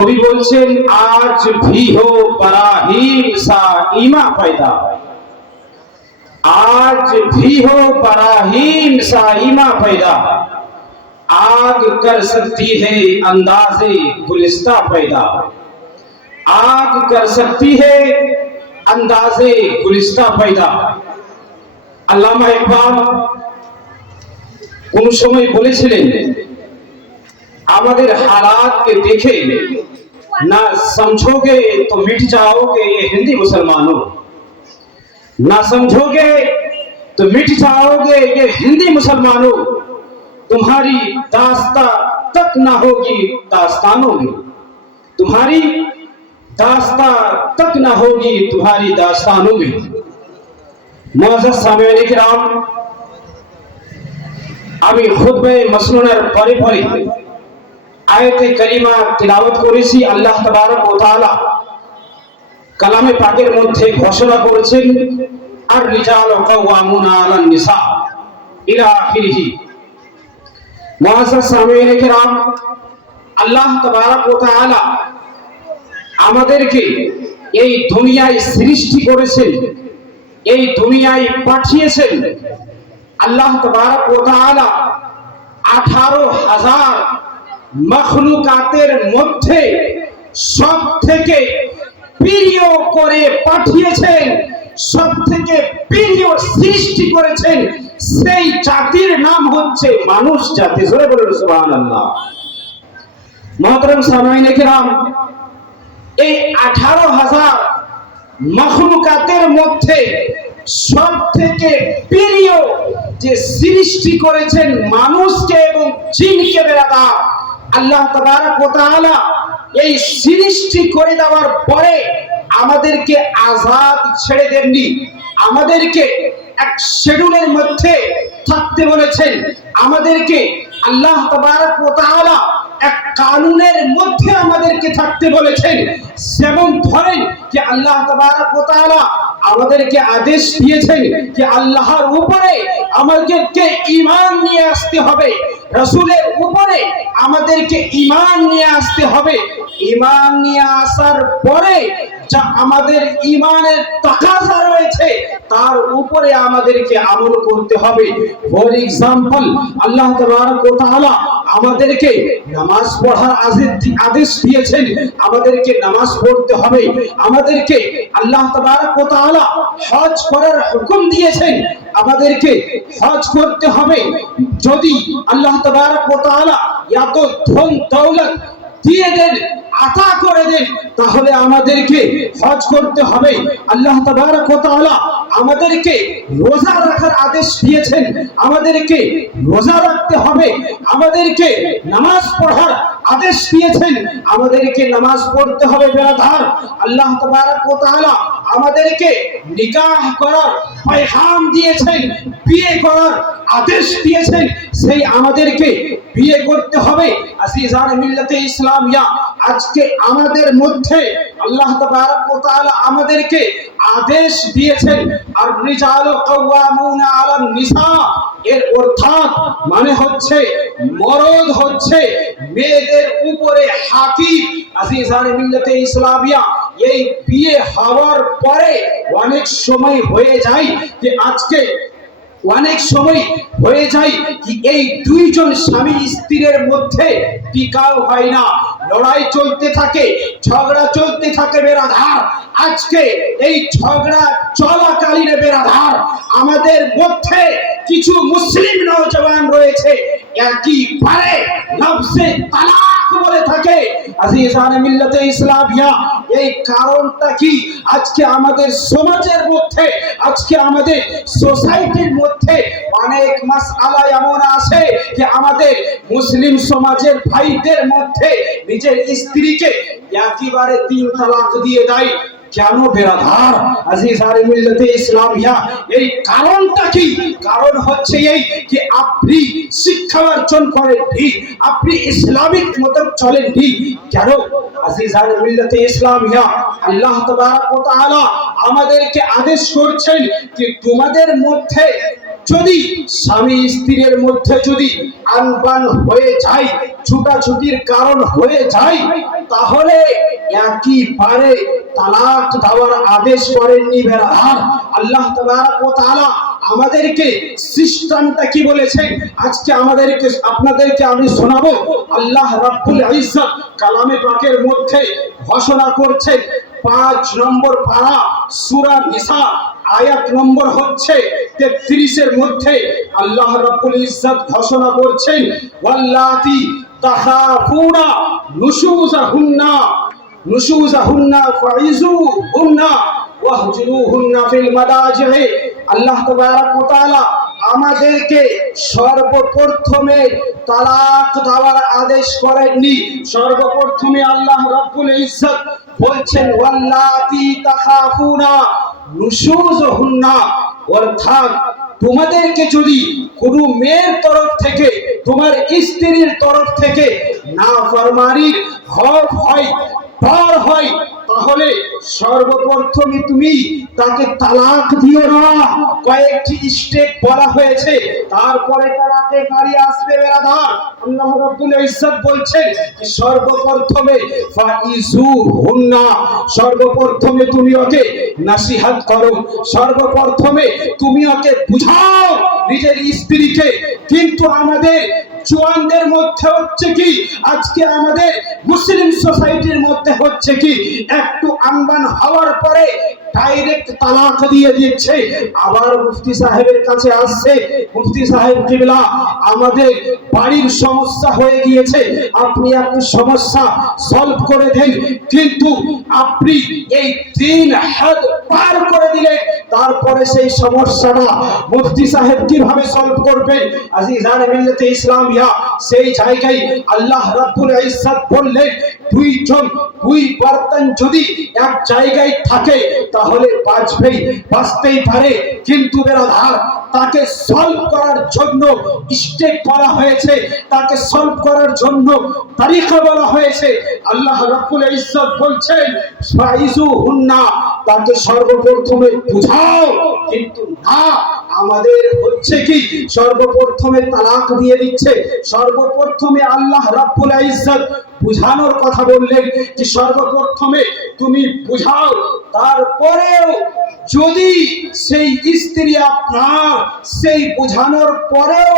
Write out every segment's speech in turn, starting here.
कवि बोलছেন आज भी हो बराहीम सा ईमा पैदा, आज भी हो बराहीम सा ईमा पैदा, आग कर सकती है अंदाजे गुलिस्ता पैदा, आग कर सकती है अंदाजे गुलिस्ता पैदा। আল্লামা ইকবাল কোন সময় বলেছিলেন, আমাদের हालात के देखे ना समझोगे तो मिट जाओगे ये हिंदी मुसलमानों, ना समझोगे तो मिट जाओगे ये हिंदी मुसलमानों, तुम्हारी दास्ता तक ना होगी दास्तानों में, तुम्हारी दास्ता तक ना होगी तुम्हारी दास्तानों में। मुअज़्ज़ज़ सामिईन किराम, আমি খুতবা মাসনুনের পরে পরে আয়াতে কারিমা তিলাওয়াত করেছি। আল্লাহ তাবারক ওয়া তাআলা কালামে পাকের মধ্যে ঘোষণা করেছেন, আর রিজালু কাওয়ামুনা আলান নিসা ইলা আখিরিহি। মুআজ্জাজ সামিঈন কিরাম, আল্লাহ তাবারক ওয়া তাআলা আমাদেরকে এই দুনিয়ায় সৃষ্টি করেছেন, এই দুনিয়ায় পাঠিয়েছেন। আল্লাহ তাবারক ওয়া তাআলা 18,000 মখলুকাতের মধ্যে সবথেকে প্রিয় করে পাঠিয়েছেন, সবথেকে প্রিয় সৃষ্টি করেছেন। সেই জাতির নাম হচ্ছে মানুষ জাতি। জোরে বলুন সুবহানাল্লাহ। মুহতারাম সামিঈন কিরাম, এই 18,000 মখলুকাতের মধ্যে সবথেকে প্রিয় যে সৃষ্টি করেছেন মানুষকে এবং জিনকে বেরাদার। আল্লাহ তাবারক ওয়া তাআলা এই সৃষ্টি করে দেওয়ার পরে আমাদেরকে আজাদ ছেড়ে দেননি, আমাদেরকে এক শিডিউলের মধ্যে থাকতে বলেছেন, আমাদেরকে আল্লাহ তাবারক ওয়া তাআলা এক কানুনের মধ্যে আমাদেরকে থাকতে বলেছেন। যেমন ধরেন যে আল্লাহ তাবারক ওয়া তাআলা আমাদেরকে আদেশ দিয়েছেন যে আল্লাহর উপরে আমাদেরকে ঈমান নিয়ে আসতে হবে, রাসূলের উপরে আমাদেরকে ঈমান নিয়ে আসতে হবে। ঈমান নিয়ে আসার পরে যা আমাদের ঈমানের তাকাজা রয়েছে তার উপরে আমাদেরকে আমল করতে হবে। ফর এক্সাম্পল, আল্লাহ তাবারক ওয়া তাআলা আমাদেরকে নামাজ পড়ার আদেশ দিয়েছেন, আমাদেরকে নামাজ পড়তে হবে। আমাদেরকে আল্লাহ তাবারক ওয়া তাআলা হজ করার হুকুম দিয়েছেন, আমাদেরকে হজ করতে হবে। যদি আল্লাহ তাবারক ওয়া তাআলা এত ধন দৌলত দিয়ে দেন, আতা করে দেন, তাহলে আমাদেরকে হজ করতে হবে। আল্লাহ তাবারক ওয়া তাআলা আমাদেরকে রোজা রাখার আদেশ দিয়েছেন, আমাদেরকে রোজা রাখতে হবে। আমাদেরকে নামাজ পড়ার আদেশ দিয়েছেন, আমাদেরকে নামাজ পড়তে হবে বেরাদার। আল্লাহ তাবারক ওয়া তাআলা আমাদেরকে নিকাহ করার পয়গাম দিয়েছেন, বিয়ে করার আদেশ দিয়েছেন, সেই আমাদেরকে বিয়ে করতে হবে। আজিজান মিল্লাতে ইসলামিয়া, আজকে আমাদের মধ্যে আল্লাহ তাবারক ওয়া তাআলা আমাদেরকে আদেশ দিয়েছেন, আর রিজালু কাওয়ামুনা আলান নিসা, এর অর্থাৎ মানে হচ্ছে মরদ হচ্ছে মেয়েদের উপরে হাকিম। আজিজান মিল্লাতে ইসলামিয়া, এই বিয়ে হওয়ার পরে অনেক সময় হয়ে যায় যে আজকে অনেক সময় হয়ে যায় কি এই দুইজন স্বামী স্ত্রীর মধ্যে টিকাও হয় না, লড়াই চলতে থাকে, ঝগড়া চলতে থাকে বেরাধার। আজকে এই ঝগড়া চলাকালীন বেরাধার আমাদের মধ্যে কিছু মুসলিম নওজওয়ান রয়েছে, একইবারে লফজে তালাক বলে থাকে। আজিজান মিল্লাতে ইসলামিয়া, এই কারণটা কি? আজকে আমাদের সমাজের মধ্যে, আজকে আমাদের সোসাইটির মধ্যে অনেক মাসআলা এমন আছে যে আমাদের মুসলিম সমাজের ভাইদের মধ্যে নিজের স্ত্রীকে একবারে 3 তালাক দিয়ে দেয়। কেন বেরাধার? আজিজান মিল্লাতে ইসলামিয়া, এই কারণটা কি? কারণ হচ্ছে এই যে আপনি শিক্ষা অর্জন করেন ঠিক, আপনি ইসলামিক মতে চলেন ঠিক। কেন? আজিজান মিল্লাতে ইসলামিয়া, আল্লাহ তাবারক ওয়া তাআলা আমাদেরকে আদেশ করছেন যে তোমাদের মধ্যে যদি স্বামী স্ত্রীর মধ্যে যদি আনবান হয়ে যায়, ছুটাছুটির কারণ হয়ে যায়, তাহলে একইবারে তালাক দেওয়ার আদেশ করেননি বেরাদার। আল্লাহ তাবারক ওয়া তাআলা আমাদেরকে সিস্টেমটা কি বলেছেন আজকে আপনাদেরকে আমি শোনাবো। আল্লাহ রাব্বুল ইজ্জত কালামে পাকের মধ্যে ঘোষণা করছেন, 5 নম্বর পারা সূরা নিসা আয়াত নম্বর হচ্ছে 33 এর মধ্যে আল্লাহ রাব্বুল ইজ্জত ঘোষণা করছেন, ওয়াল্লাতি তাখাফুনা নুশুজাহুন্না ফাইজুহুন্না ওয়াহজুরুহুন্না ফিল মাদাজি'i। আল্লাহ তাবারক ওয়া তাআলা আমাদেরকে সর্বপ্রথমে তালাক দেওয়ার আদেশ করেননি। সর্বপ্রথমে আল্লাহ রাব্বুল ইজ্জত বলছেন, ওয়াল্লাতি তাখাফুনা নুশুজুহুন্না, অর্থাৎ তোমাদেরকে যদি কোনো মেয়ের তরফ থেকে, তোমার স্ত্রীর তরফ থেকে নাফরমানির খবর হয়, ডর হয়, তাহলে সর্বপ্রথমে তুমি তাকে তালাক দিও না। কয়েকটি স্টেপ বলা হয়েছে, তারপরে তালাকের বাড়ি আসবে বেরাদার। আল্লাহ রাব্বুল ইজ্জত বলছেন সর্বপ্রথমে ফাইজুহুন্না, সর্বপ্রথমে তুমি ওকে নসিহত করো, সর্বপ্রথমে তুমি ওকে বুঝাও নিজের স্ত্রীকে। কিন্তু আমাদের জওয়ানদের মধ্যে হচ্ছে কি, আজকে আমাদের মুসলিম সোসাইটির মধ্যে হচ্ছে কি, একটু আনবান হওয়ার পরে ডাইরেক্ট তালাক দিয়ে দিচ্ছে। আবার মুফতি সাহেবের কাছে আসছে, মুফতি সাহেব কিবলা আমাদের বাড়ির সমস্যা হয়ে গিয়েছে, আপনি একটু সমস্যা সলভ করে দেন। কিন্তু আপনি এই 3 হাদ পার করে দিলে তারপরে সেই সমস্যাটা মুফতি সাহেব কিভাবে সলভ করবেন? আজিজান মিল্লাতে ইসলামিয়া, সেই জায়গায় আল্লাহ রাব্বুল ইজ্জত বললেন, দুই বর্তন যদি এক জায়গায় থাকে তাহলে বাঁচতেই পারে, কিন্তু বেরাদার তাকে সলভ করার জন্য স্টেপ বলা হয়েছে, তাকে সলভ করার জন্য তরিকা বলা হয়েছে। আল্লাহ রাব্বুল ইজ্জত বলছেন ফাইজুহুন্না, তাকে সর্বপ্রথমে বুঝাও। কিন্তু না, আমাদের হচ্ছে কি সর্বপ্রথমে তালাক দিয়ে দিচ্ছে। সর্বপ্রথমে আল্লাহ রাব্বুল ইজ্জত বুঝানোর কথা বললেন যে সর্বপ্রথমে তুমি বুঝাও, তারপরেও যদি সেই স্ত্রী আপনার সেই বুঝানোর পরেও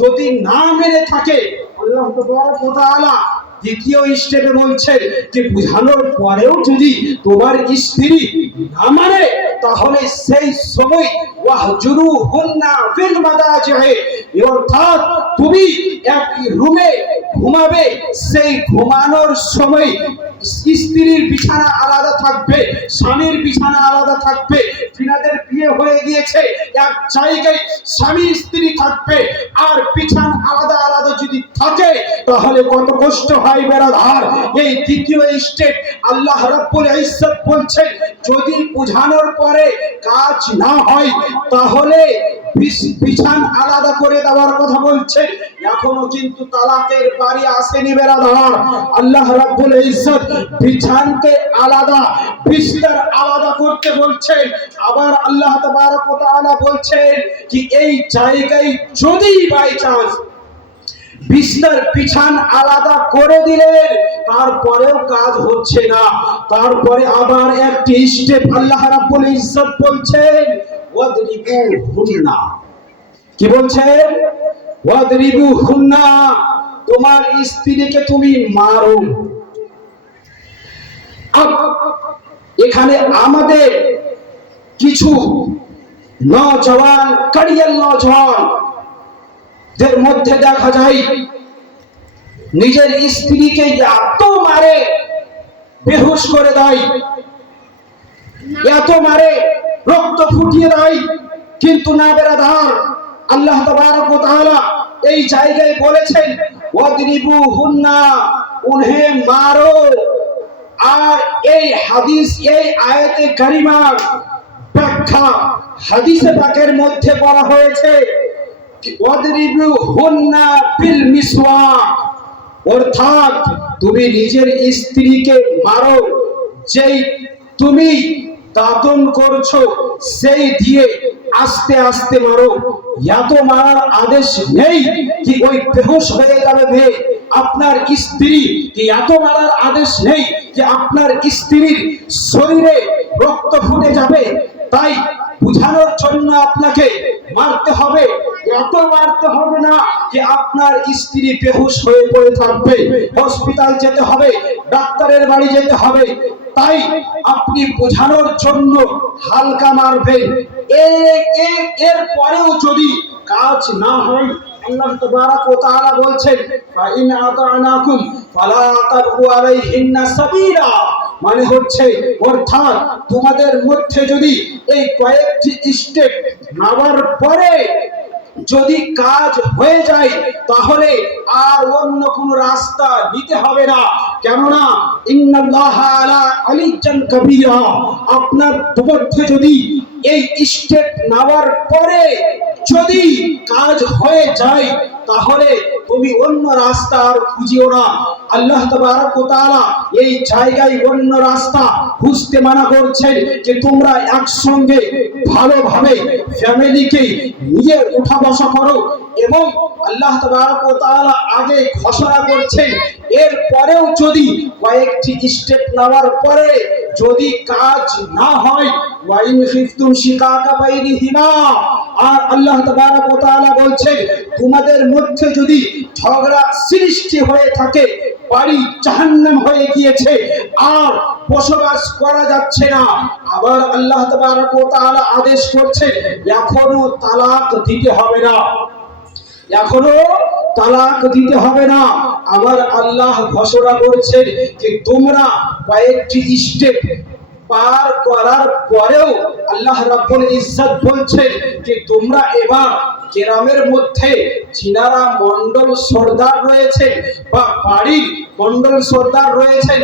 যদি না মেনে থাকে, আল্লাহ তাবারক ওয়া তাআলা দ্বিতীয় স্টেপে বলছেন যে বুঝানোর পরেও যদি তোমার স্ত্রী না মানে, তাহলে সেই সময় ওয়াহজুরুহুন্না ফিল মাদাজি'i, অর্থাৎ তুমি এক রুমে ঘুমাবে, সেই ঘুমানোর সময় স্ত্রীর বিছানা আলাদা থাকবে, স্বামীর বিছানা আলাদা থাকবে। যিনাদের বিয়ে হয়ে গিয়েছে এক জায়গায় স্বামী স্ত্রী থাকবে, আর বিছানা আলাদা আলাদা যদি থাকে তাহলে কত কষ্ট হয় বেরাদার। এই দ্বিতীয় স্টেপ আল্লাহ রাব্বুল ইজ্জত বলছেন, যদি বুঝানোর পরে কাজ না হয় তাহলে বিছানা আলাদা করে দেওয়ার কথা বলছেন। এখনো কিন্তু তালাকের বাড়ি আসেনি বেরাদার। আল্লাহ রাব্বুল ইজ্জত বিছানাকে আলাদা, বিস্তার আলাদা করতে বলছেন। আবার আল্লাহ তাবারক ওয়া তাআলা বলছেন যে এই জায়গায় যদি বাই চান্স বিস্তার বিছানা আলাদা করে দিলেন তারপরেও কাজ হচ্ছে না, তারপরে আবার একটি স্টেপ আল্লাহ রাব্বুল ইজ্জত বলছেন ওয়াদরিবুহুন্না। কি বলছেন? ওয়াদরিবুহুন্না, তোমার স্ত্রীকে তুমি মারো। এখানে আমাদের কিছু নওজওয়ান, কারিয়াল নওজওয়ানদের মধ্যে দেখা যায় নিজের স্ত্রীকে এত মারে, বেহুশ করে দেয়, এত মারে, রক্ত ফুটিয়ে দেয়। কিন্তু না বেরাদার, আল্লাহ তাবারক ওয়া তাআলা এই জায়গায় বলেছেন ওয়াদরিবুহুন্না, উन्हें মারো। আর এই হাদিস, এই আয়াতে কারিমার ব্যাখ্যা হাদিসে পাকের মধ্যে বলা হয়েছে ওয়াদরিবুহুন্না বিল মিসওয়াক, অর্থাৎ তুমি নিজের স্ত্রীকে মারো, যেই তুমি দাতন করছো সেই দিয়ে আস্তে আস্তে মারো। এত মারার আদেশ নেই কি ওই বেহুশ হয়ে যাবে মেয়ে আপনার স্ত্রী, কি এত মারার আদেশ নেই যে আপনার স্ত্রীর শরীরে রক্ত ফুটে যাবে। তাই বুঝানোর জন্য আপনাকে মারতে হবে, এত মারতে হবে না যে আপনার স্ত্রী বেহুশ হয়ে পড়ে থাকবে, হসপিটাল যেতে হবে, ডাক্তারের বাড়ি যেতে হবে। তাই আপনি বোঝানোর জন্য হালকা মারবেন। এর পরেও যদি কাজ না হয়, আল্লাহ তাবারাক ওয়া তাআলা বলছেন ফাইন আতানাকুম ফালা তাবগু আলাইহিন্না সাবিলা, মানে হচ্ছে অর্থাৎ তোমাদের মধ্যে যদি এই কয়েকটি স্টেপ নেওয়ার পরে যদি কাজ হয়ে যায় তাহলে আর অন্য কোনো রাস্তা নিতে হবে না। কেননা ইন্নাল্লাহা আলা আলিজ্জান কাবীরা, আপনার মধ্যে যদি এই স্টেপ নেওয়ার পরে যদি কাজ হয়ে যায় তাহলে তুমি অন্য রাস্তা আর খুঁজিও না। আল্লাহ তাবারক ওয়া তাআলা এই জায়গায় অন্য রাস্তা খুঁজতে মানা করছেন যে তোমরা একসঙ্গে ভালোভাবে ফ্যামিলিকে নিয়ে উঠা বসা করো। এবং আল্লাহ তাবারক ওয়া তাআলা আগে ঘোষণা করছেন এর পরেও যদি কয়েকটি স্টেপ নেওয়ার পরে যদি কাজ না হয়, ওয়াইন খিফতুম শিকাকা বাইনিহিমা, আর আল্লাহ তাবারক ওয়া তাআলা বলছেন তোমাদের মধ্যে যদি ঝগড়া সৃষ্টি হয়ে থাকে, বাড়ি জাহান্নাম হয়ে গিয়েছে, আর বসবাস করা যাচ্ছে না, আবার আল্লাহ তাবারক ওয়া তাআলা আদেশ করছেন এখনো তালাক দিতে হবে না, এখনো তালাক দিতে হবে না। আমার আল্লাহ ঘোষণা করেছেন যে তোমরা কয়েকটি স্টেপ পার করার পরেও আল্লাহ রাব্বুল ইজ্জত বলছেন যে তোমরা এবার গ্রামের মধ্যে যিনারা মন্ডল সর্দার রয়েছেন বা বাড়ির মন্ডল সর্দার রয়েছেন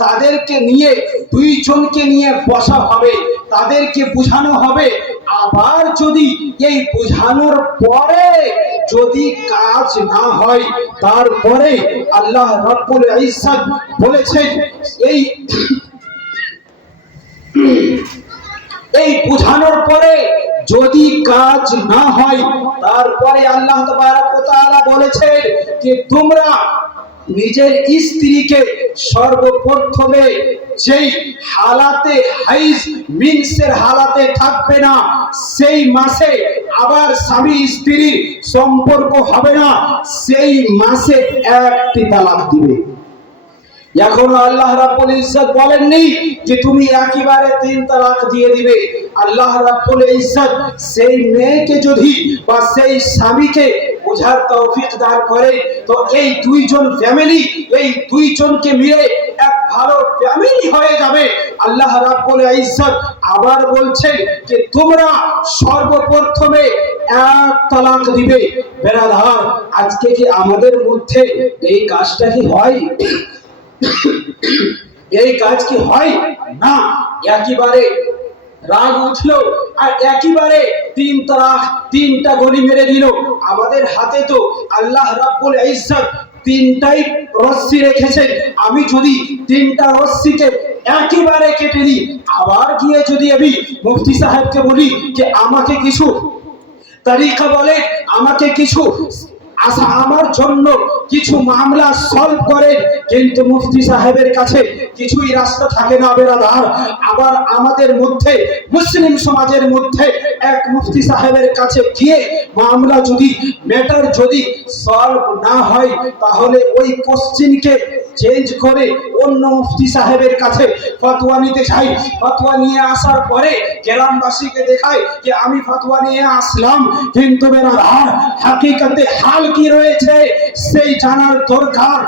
তাদেরকে নিয়ে দুইজনকে নিয়ে বসা হবে, তাদেরকে বোঝানো হবে। আবার যদি এই বোঝানোর পরে যদি কাজ না হয় তারপরে আল্লাহ রাব্বুল ইজ্জত বলেছেন এই বোঝানোর পরে যদি কাজ না হয় তারপরে আল্লাহ তাবারক ওয়া তাআলা বলেছেন যে তোমরা নিজের স্ত্রীকে সর্বপ্রথমে যেই হালাতে হাইজ মিন্সের হালাতে থাকবে না সেই মাসে আবার স্বামী স্ত্রীর সম্পর্ক হবে না, সেই মাসে একটি তালাক দিবে। এখনো আল্লাহ রাব্বুল ইজ্জত বলেননি যে তুমি একেবারে 3 তালাক দিয়ে দিবে। আল্লাহ রাব্বুল ইজ্জত সেই মেয়েকে যদি বা সেই স্বামীকে বোঝার তৌফিক দান করে তো এই দুইজন ফ্যামিলি, এই দুইজনকে মিলে এক ভালো ফ্যামিলি হয়ে যাবে। আল্লাহ রাব্বুল ইজ্জত আবার বলছেন যে তোমরা সর্বপ্রথমে এক তালাক দিবে। বেরাধার, আজকে কি আমাদের মধ্যে এই কাজটা কি হয়? এই কাজ কি হয় না? একেবারে রাগ উঠলো আর একেবারে 3 তালাক, 3টা গলি মেরে দিল। আমাদের হাতে তো আল্লাহ রাব্বুল ইজ্জত 3টাই রস্সি রেখেছেন। আমি যদি 3টা রস্সিকে একেবারে কেটে দিই, আবার গিয়ে যদি আমি মুফতি সাহেবকে বলি যে আমাকে কিছু তরিকা বলে, আমাকে কিছু আমার জন্য কিছু মামলা সলভ করেন, কিন্তু মুফতি সাহেবের কাছে কিছুই রাস্তা থাকে না। বেরাদার, আবার আমাদের মধ্যে মুসলিম সমাজের মধ্যে এক মুফতি সাহেবের কাছে গিয়ে মামলা যদি ম্যাটার যদি সলভ না হয় তাহলে ওই কোশ্চেনকে চেঞ্জ করে অন্য মুফতি সাহেবের কাছে ফতোয়া নিতে চাই। ফতোয়া নিয়ে আসার পরে গ্রামবাসীকে দেখায় যে আমি ফতোয়া নিয়ে আসলাম, কিন্তু বেরাদার হাকিকতে হাল কি রয়েছে সেই জানার দরকার।